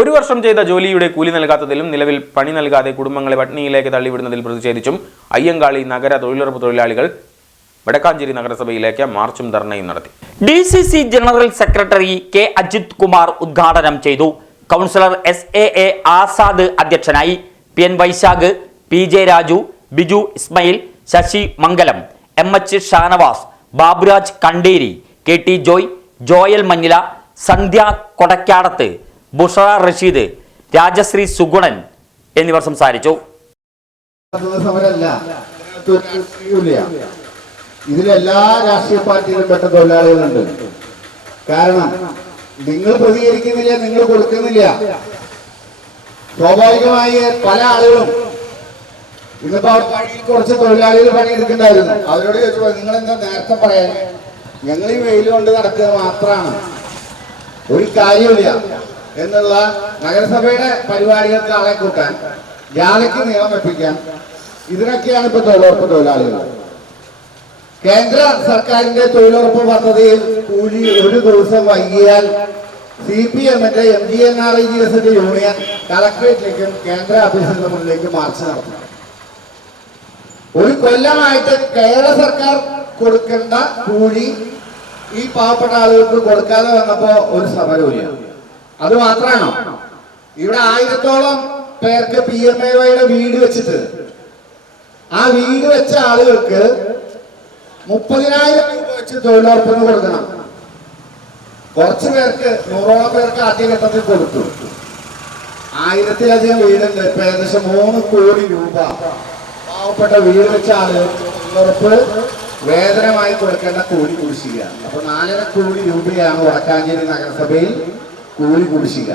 ഒരു വർഷം ചെയ്ത ജോലിയുടെ കൂലി നൽകാത്തതിലും നിലവിൽ പണി നൽകാതെ കുടുംബങ്ങളെ പട്ടിണിയിലേക്ക് തള്ളിവിടുന്നതിൽ പ്രതിഷേധിച്ചും അയ്യങ്കാളി നഗര തൊഴിലുറപ്പ് തൊഴിലാളികൾ വടക്കാഞ്ചേരി നഗരസഭയിലേക്ക് മാർച്ചും ധർണയും നടത്തി. D C C general secretary K Ajith Kumar ഉദ്ഘാടനം ചെയ്തു. Councillor S A A Azad അധ്യക്ഷനായി. P N Vaishakh P J Raju Biju Ismail Sasi Mangalam M H Shanavas Baburaj Kanderi K T Joy Joyal Manjila Sandhya Kodakkadath Bushara Rasheed Rajasree Sugunan എന്നിവർ സംസാരിച്ചു. ഇതിലെല്ലാ രാഷ്ട്രീയ പാർട്ടിയിലും പെട്ട തൊഴിലാളികളുണ്ട്. കാരണം നിങ്ങൾ പ്രതികരിക്കുന്നില്ല നിങ്ങൾ കൊടുക്കുന്നില്ല. സ്വാഭാവികമായി പല ആളുകളും ഇന്നിപ്പോ കുറച്ച് തൊഴിലാളികൾ പണിയെടുക്കണ്ടായിരുന്നു അവരോട് ചോദിച്ചപ്പോ നിങ്ങൾ എന്താ നേരത്തെ പറയാൻ? ഞങ്ങൾ ഈ വെയിൽ കൊണ്ട് നടക്കുക മാത്രമാണ്. ഒരു കാര്യമില്ല എന്നുള്ള നഗരസഭയുടെ പരിപാടികൾക്ക് ആളെ കൂട്ടാൻ ജാലയ്ക്ക് നിയമം വെപ്പിക്കാൻ ഇതിനൊക്കെയാണ് ഇപ്പൊ തൊഴിലുറപ്പ് തൊഴിലാളികൾ. കേന്ദ്ര സർക്കാരിന്റെ തൊഴിലുറപ്പ് പദ്ധതിയിൽ കൂലി ഒരു ദിവസം വൈകിയാൽ സി പി എമ്മിന്റെ M G N R I G എസിന്റെ യൂണിയൻ കളക്ടറേറ്റിലേക്കും കേന്ദ്ര ഓഫീസിന്റെ മുന്നിലേക്ക് മാർച്ച് നടത്തും. ഒരു കൊല്ലമായിട്ട് കേരള സർക്കാർ കൊടുക്കേണ്ട കൂലി ഈ പാവപ്പെട്ട ആളുകൾക്ക് കൊടുക്കാതെ വന്നപ്പോ ഒരു സമരമില്ല അത് മാത്രമാണോ ഇവിടെ ആയിരത്തോളം പേർക്ക് പി എം എ വൈയുടെ വീട് വെച്ചിട്ട്. ആ വീട് വെച്ച ആളുകൾക്ക് മുപ്പതിനായിരം രൂപ വെച്ച് തൊഴിലുറപ്പിന് കൊടുക്കണം. കുറച്ച് പേർക്ക് നൂറോളം പേർക്ക് ആദ്യഘട്ടത്തിൽ കൊടുത്തു. ആയിരത്തിലധികം വീടുണ്ട്. ഇപ്പൊ ഏകദേശം മൂന്ന് കോടി രൂപ. പാവപ്പെട്ട വീട് വെച്ച ആളുകൾക്ക് തൊഴിലുറപ്പ് വേതനമായി കൊടുക്കേണ്ട കോടി കുടിശ്ശിക അപ്പൊ നാലര കോടി രൂപയാണ് വടക്കാഞ്ചേരി നഗരസഭയിൽ കൂലി കുടിശ്ശിക